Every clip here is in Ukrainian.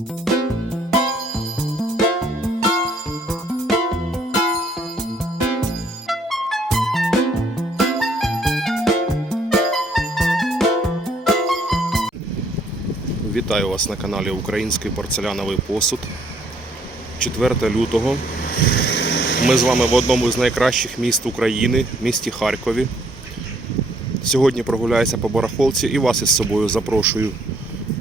Вітаю вас на каналі Український порцеляновий посуд. 4 лютого. Ми з вами в одному з найкращих міст України, місті Харкові. Сьогодні прогуляюся по барахолці і вас із собою запрошую.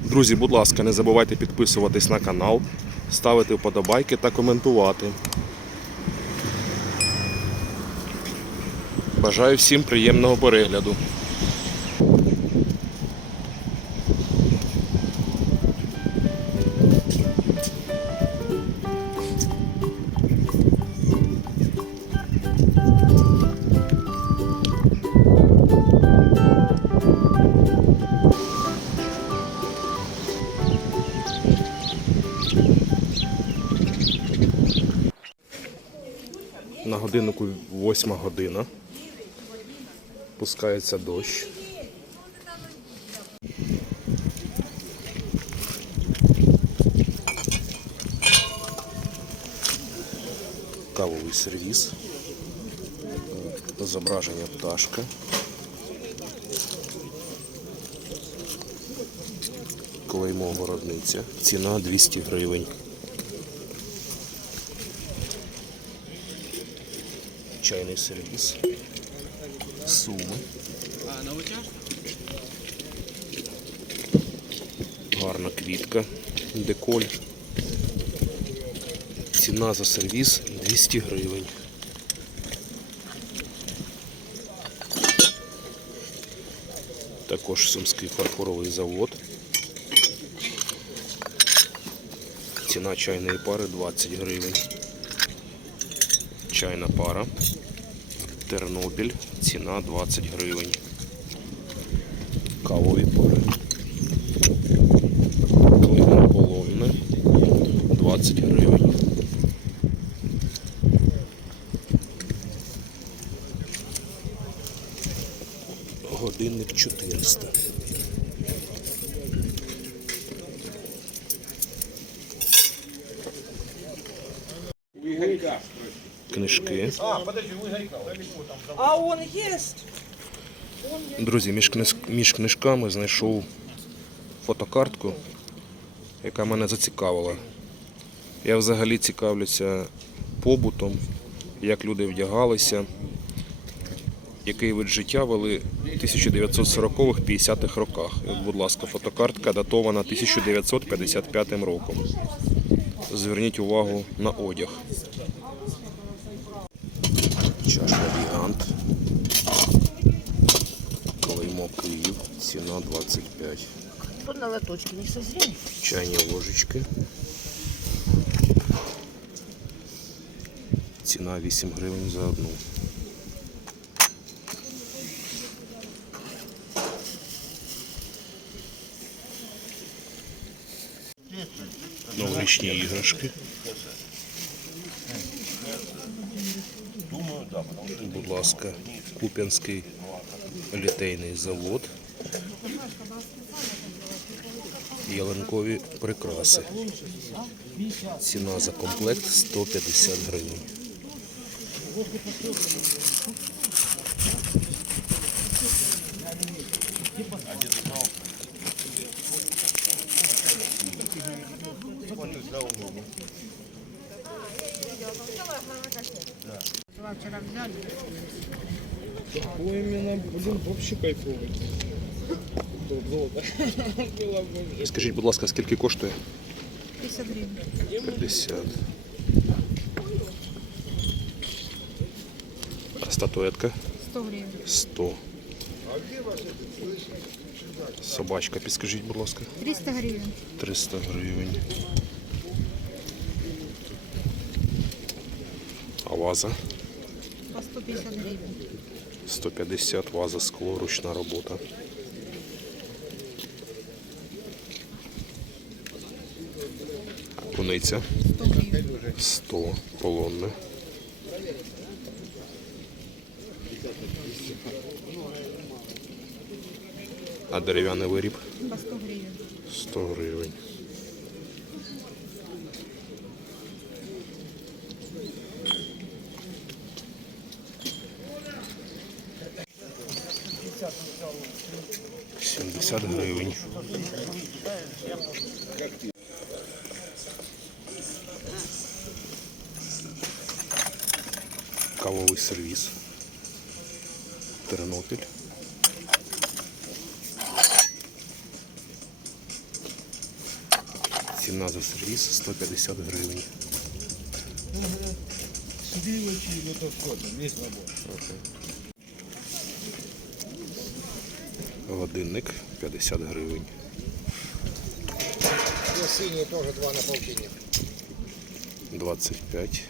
Друзі, будь ласка, не забувайте підписуватись на канал, ставити вподобайки та коментувати. Бажаю всім приємного перегляду. Годиннику 8 година. Пускається дощ. Кавовий сервіс. Зображення пташка. Клеймо городниця. Ціна 200 гривень. Чайний сервіс, суми. Гарна квітка, деколь. Ціна за сервіс 200 гривень. Також Сумський фарфоровий завод. Ціна чайної пари 20 гривень. Чайна пара. Тернопіль. Ціна 20 гривень. Кавові пори. Клеймо половина 20 гривень. Годинник 400. Книжки. А он есть. Друзі, між, книж... між книжками знайшов фотокартку, яка мене зацікавила. Я взагалі цікавлюся побутом, як люди вдягалися, який вид життя вели в 1940-50-х роках. І от, будь ласка, фотокартка датована 1955 роком. Зверніть увагу на одяг. Чашка Гігант. Клеймо Київ. Ціна 25. Тут на лоточке не созрели. Чайні ложечки. Ціна 8 гривень за одну. Новорічні іграшки. Будь ласка, Куп'янський літейний завод. Ялинкові прикраси. Ціна за комплект 150 гривень. Ой, именно, блин, вообще кайфовый. Тут золото. Было бы. Скажіть, будь ласка, скільки коштує? 50 гривен. 50. А статуетка 100 гривен. 100. Собачка, підскажіть, будь ласка. 300 гривен. 300 гривень. А ваза? По 150 гривен. 150 ваза скло, ручна робота. Куниця 100 гривен. 100 полонне. А дерев'яний виріб По 100 гривен. 100 гривень. 150 гривень. Кавовий сервіс. Тернопіль. Ціна за сервіс 150 гривень. Сливочки, это входно, весь набор. Годинник 50 гривень. Синие тоже два на полтинник. 25.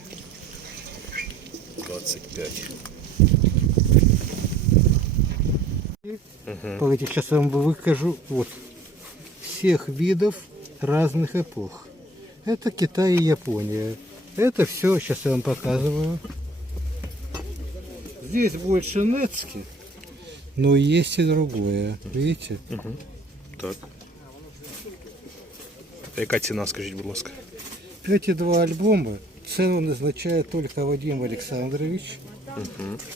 25. Давайте сейчас я вам выкажу вот всех видов разных эпох. Это Китай и Япония. Это все сейчас я вам показываю. Здесь больше нецки, но есть и другое. Видите? Так. А Яка ціна, скажіть, будь ласка? Эти два альбома цену назначает только Вадим Александрович.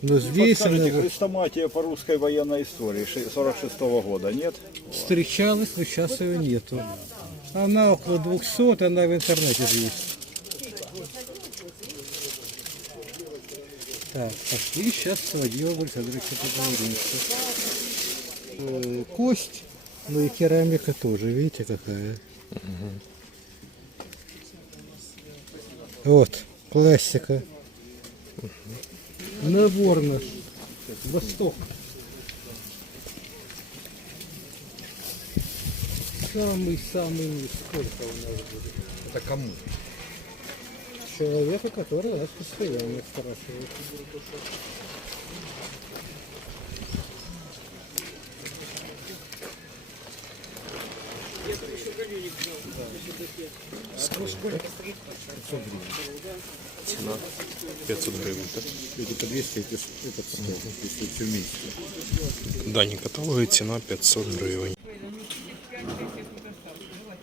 Но здесь Скажите, она хрестоматия по русской военной истории 46 года, нет? встречалась, но сейчас ее нету. Она около 200, она в интернете есть. Так, пошли сейчас с Вадимом Александровичем поговоримся. Э, Кость, ну и керамика тоже, видите какая. Вот, пластика. Набор наш. Восток. Самый-самый. Сколько у нас будет? Это кому? Человека, который нас постоянно спрашивает. Ціна 500 гривень, так? Это по 200, это, это по 100, если все вместе. Дані каталоги ціна 500 гривень.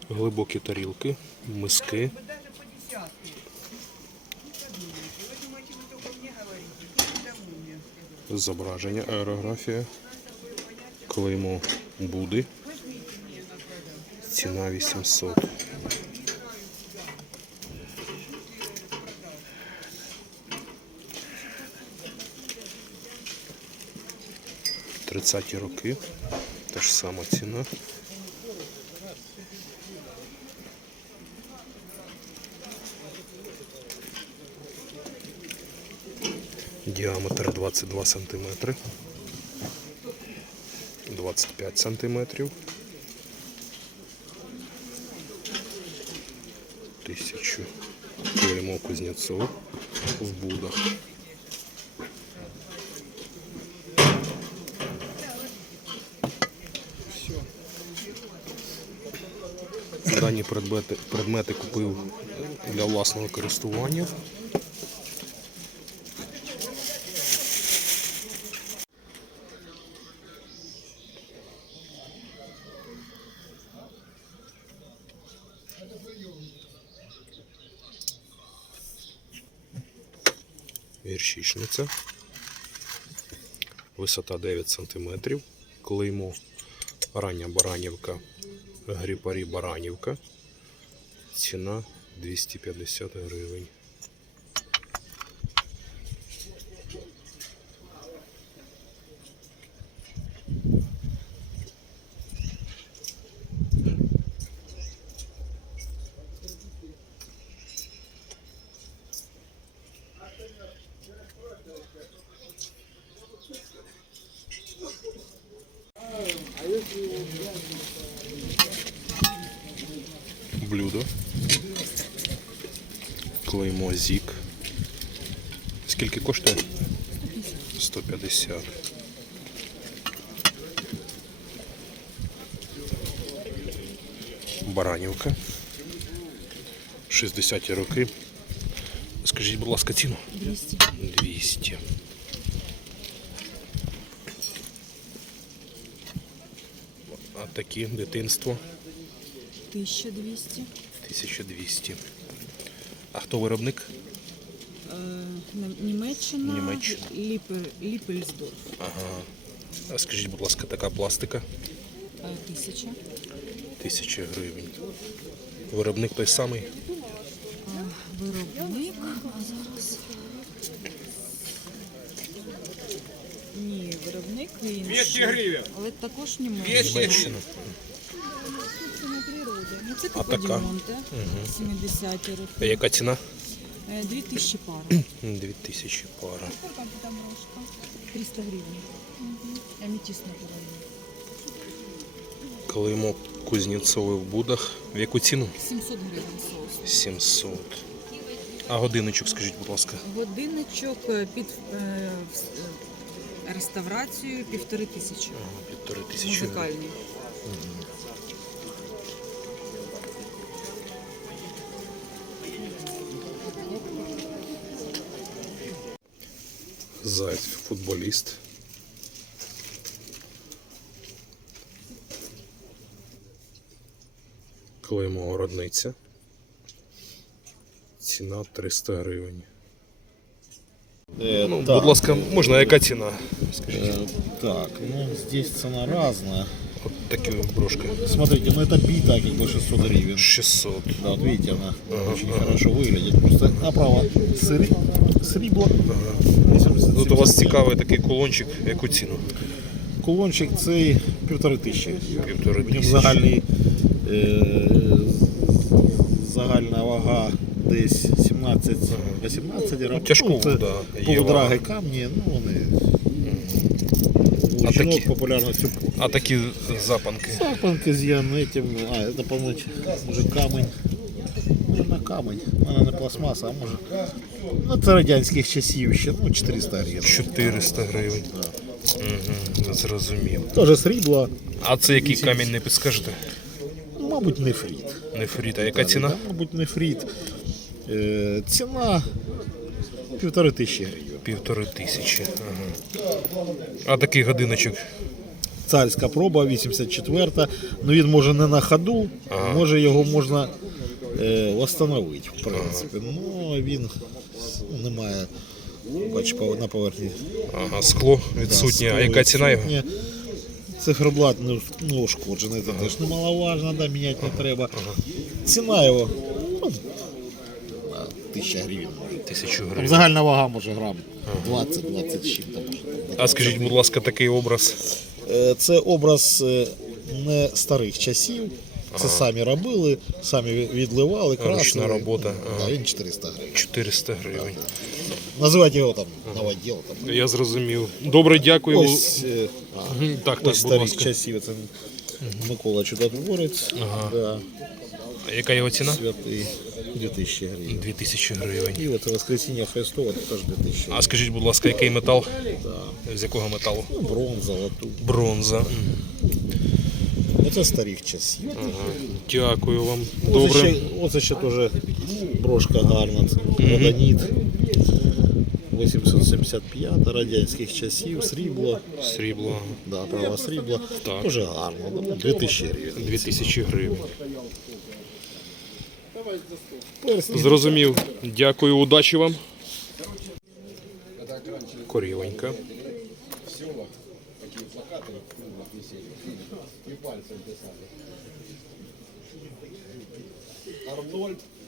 Глибокі тарілки, миски. Зображення, аерографія. Клеймо Буди. Ціна 800. Тридцяті роки. Та ж сама ціна. Діаметр 22 сантиметри. 25 сантиметрів. Тисячу. Клеймо Кузнєцов в Будах. Дані предмети, предмети купив для власного користування. Віршічниця. Висота 9 см. Клеймо рання Баранівка. Гріпарі Баранівка. Ціна 250 гривень. Блюдо. Клеймо Зік. Скільки коштує? 150. Баранівка. 60 роки. Скажіть, будь ласка, ціну? 200. 200. А такі дитинство 1200. 1200. А хто виробник? Е, Німеччина, Німеччина. Ліпер, Ліпельсдорф. Ага. А скажіть, будь ласка, така пластика Е, Тисяча. Тисяча гривень. Виробник той самий. Виробник. А зараз. Ні, виробник інший. 200 гривень. Але також німецький. Німеччина. Це на природі. Ну, це А така? Каподімонте. 70-ті А роки. яка ціна? Е, Дві тисячі пара. Дві тисячі пара. 300 гривень. Амітісна пора. Клеймо Кузнєцове в Будах. В яку ціну? 700 гривень соус. 700. А годиночок, скажіть, будь ласка. Годинничок е, під е, е, реставрацію півтори тисячі. Ага, Півтори тисячі. Музикальний. Заяць футболіст. Клеймо городниця. Ціна 300 гривень. Э, Ну, так, будь ласка, можна, яка ціна? Скажіть. э, так, ну здесь цена разная. От такі брошки. Смотрите, ну это бита как бы 600 гривен. 600. Да, вот видите, она очень хорошо выглядит. Просто направо сри... срибло. 80, Тут у вас 75. цікавий такий кулончик, яку ціну? Кулончик цей півтори тисячі. Півтори В ньому тисячі. загальний, е, загальна вага десь 17-18 грам. тяжко, це да, є полудраги вага. камні, ну вони у а жінок такі? популярністю. А такі запанки. Запанки з янетем, а, це, по-моєму, може камень. На камень, вона не пластмаса, а може. Ну, це радянських часів ще, ну, 400 гривень. 400 гривень. Угу, зрозумів. Теж срібло, А це який камінь не підскажете? ну, мабуть, нефрит. Нефрит. А яка ціна? Да, мабуть, нефрит. Е, ціна півтори тисячі гривень. Півтори тисячі. Ага. А такий годиночок. Царська проба 84 ну він може не на ходу, може його можна е, встановити, в принципі. Ну він ну, немає бач, на поверхні. Ага, скло відсутнє. А Скло яка ціна його? Циферблат ну, ну, ушкоджений, це теж немаловажно, да, міняти не треба. Ціна його ну, тисяча гривень. Тисячу Там загальна вага може грам 20-20 з чим-то. може. А скажіть, будь ласка, такий образ. Е, Це образ е, не старих часів. Це самі робили, самі відливали, красили. Ручна робота, Да, ага. він 400 гривень. 400 гривень. Називати його там новоділ. Там. Я зрозумів. Добре, дякую. Ось, е, а, Так, так, ось будь старих ласка. часів. Це Микола Чудотворець. Да, А яка його ціна? святий 2000 гривень. 2000 гривень. І от Воскресіння Христова теж 2000 гривень. А скажіть, будь ласка, який метал? З якого металу? Ну, бронза, лату. Бронза. Оце старих часів. Дякую вам. Оце Добре. ще, оце ще теж брошка гарна. Це Родоніт. 875 радянських часів, срібло, Срібло. да, право срібло. Так. Дуже гарно, да, 2000 гривень. 2000 гривень. Зрозумів. Дякую, удачі вам. Корівонька.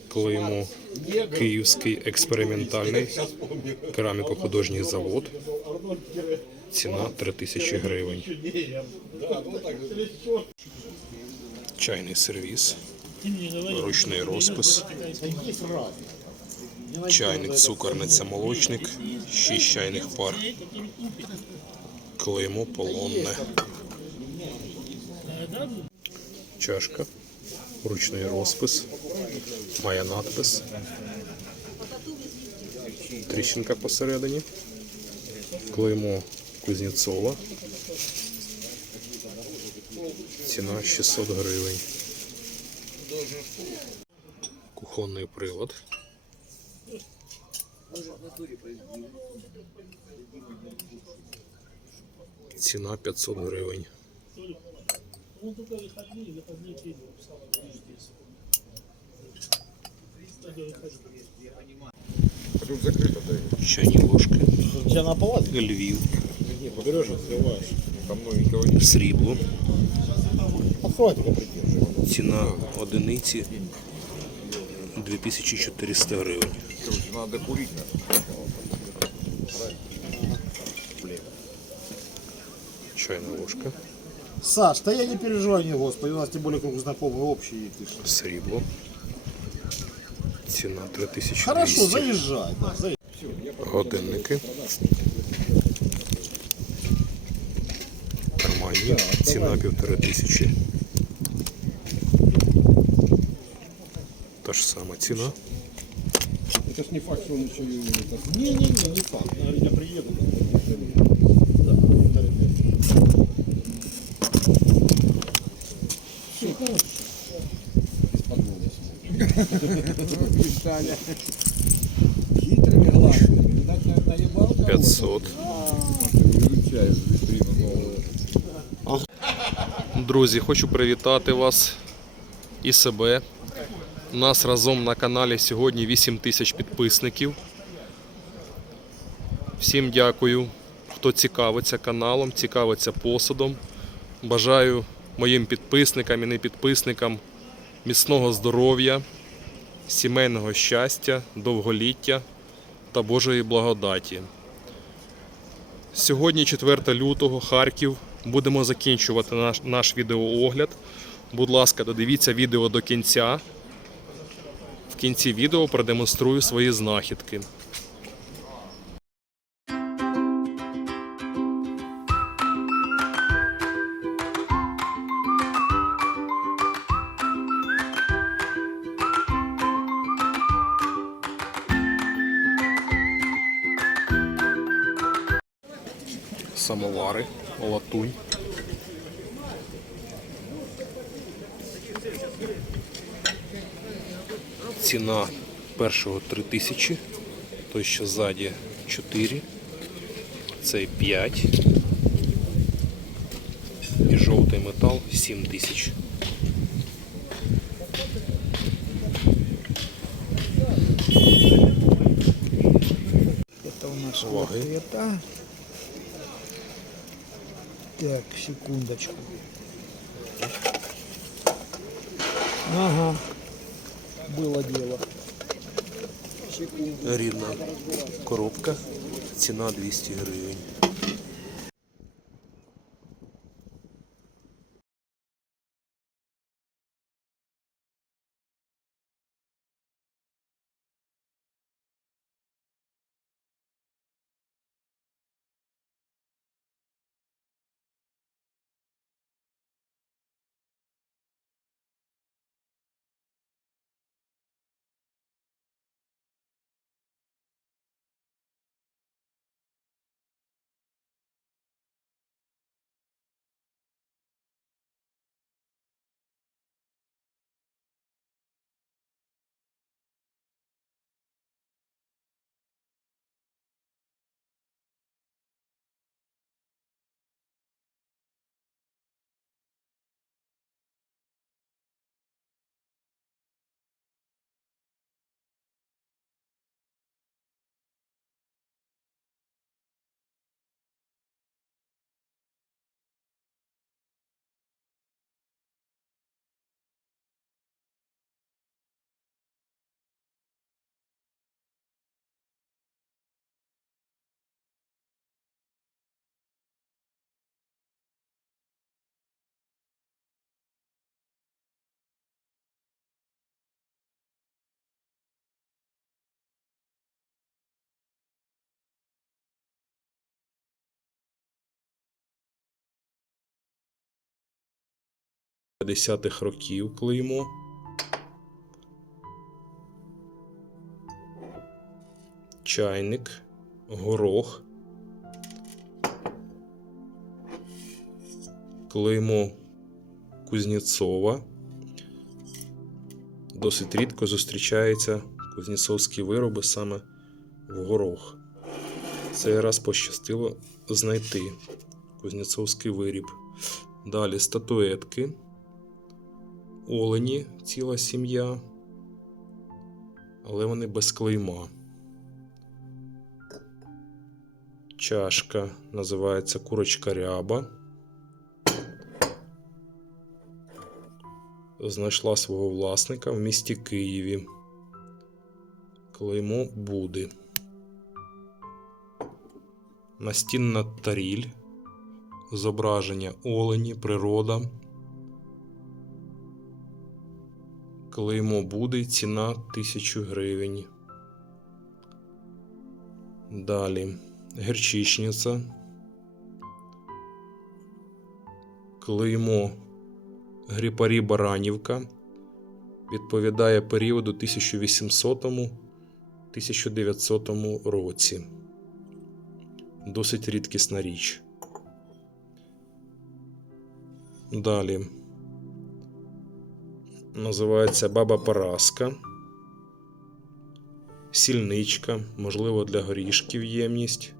Клеймо Київський експериментальний кераміко-художній завод. Ціна 3000 гривень. Чайний сервіс. Ручний розпис. Чайник, цукорниця, молочник, 6 чайних пар. Клеймо полонне. Чашка, ручний розпис, має надпис. Тріщинка посередині. Клеймо Кузнєцова. Ціна 600 гривень. Кухонний прилад. Ціна 500 гривень. Чайні ложки. Я на палац Львів. не поберешь, открываешь. Срібло. Хватит придерживай. Ціна одиниці 2400 гривень. Ну, надо курить. Чайная ложка. Саш, да я не переживаю, не господи, у нас тем более круг знакомых общий. Ты Цена Срібло. Ціна Хорошо, заезжай. Да, заезжай. Годинники. Карманні. Ціна 1500. Та ж сама ціна. Это ж не факт, что он еще и это Не-не-не, не факт. Я приеду. Да, Таня. Хитрыми глазками. Видать, на- наебал кого-то. 500. Выручаю витрину новую. Друзі, хочу привітати вас і себе. У нас разом на каналі сьогодні 8 тисяч підписників. Всім дякую, хто цікавиться каналом, цікавиться посудом. Бажаю моїм підписникам і непідписникам міцного здоров'я, сімейного щастя, довголіття та Божої благодаті. Сьогодні 4 лютого, Харків. Будемо закінчувати наш, наш відеоогляд. Будь ласка, додивіться відео до кінця. Кінці відео продемонструю свої знахідки. Ціна першого 3000, той що ззаді 4, цей 5 і жовтий метал 7000. Это у нас Ваги. вот это. Так, секундочку. Ага. Дело. Рідна коробка, ціна 200 гривень. Десятих років клеймо. Чайник, горох. Клеймо Кузнєцова. Досить рідко зустрічаються кузнєцовські вироби саме в горох. Цей раз пощастило знайти кузнєцовський виріб. Далі статуетки олені ціла сім'я, але вони без клейма. Чашка називається курочка ряба. Знайшла свого власника в місті Києві. Клеймо буде Настінна таріль. Зображення олені, природа. Клеймо Буди, ціна 1000 гривень. Далі. Герчичниця. Клеймо Гріпарі Баранівка. Відповідає періоду 1800-1900 році. Досить рідкісна річ. Далі. Називається Баба Параска. Сільничка, можливо, для горішків ємність.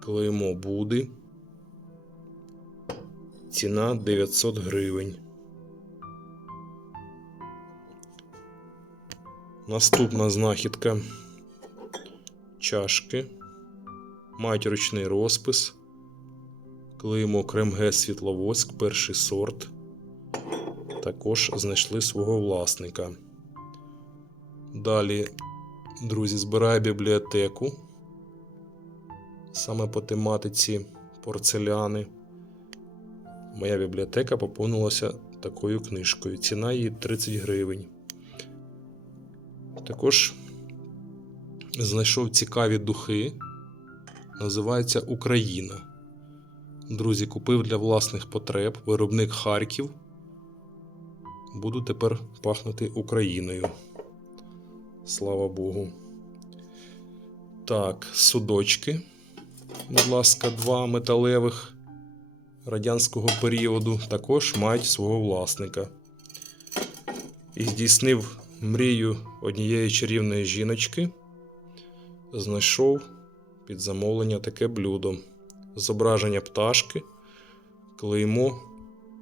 Клеймо Буди. Ціна 900 гривень. Наступна знахідка. Чашки. Мають ручний розпис. Клеймо Кремге Світловодськ, перший сорт. Також знайшли свого власника. Далі, друзі, збираю бібліотеку. Саме по тематиці порцеляни. Моя бібліотека поповнилася такою книжкою. Ціна її 30 гривень. Також знайшов цікаві духи. Називається Україна. Друзі, купив для власних потреб виробник Харків. Буду тепер пахнути Україною. Слава Богу. Так, судочки. Будь ласка, два металевих радянського періоду також мають свого власника. І здійснив мрію однієї чарівної жіночки. Знайшов під замовлення таке блюдо. Зображення пташки, клеймо,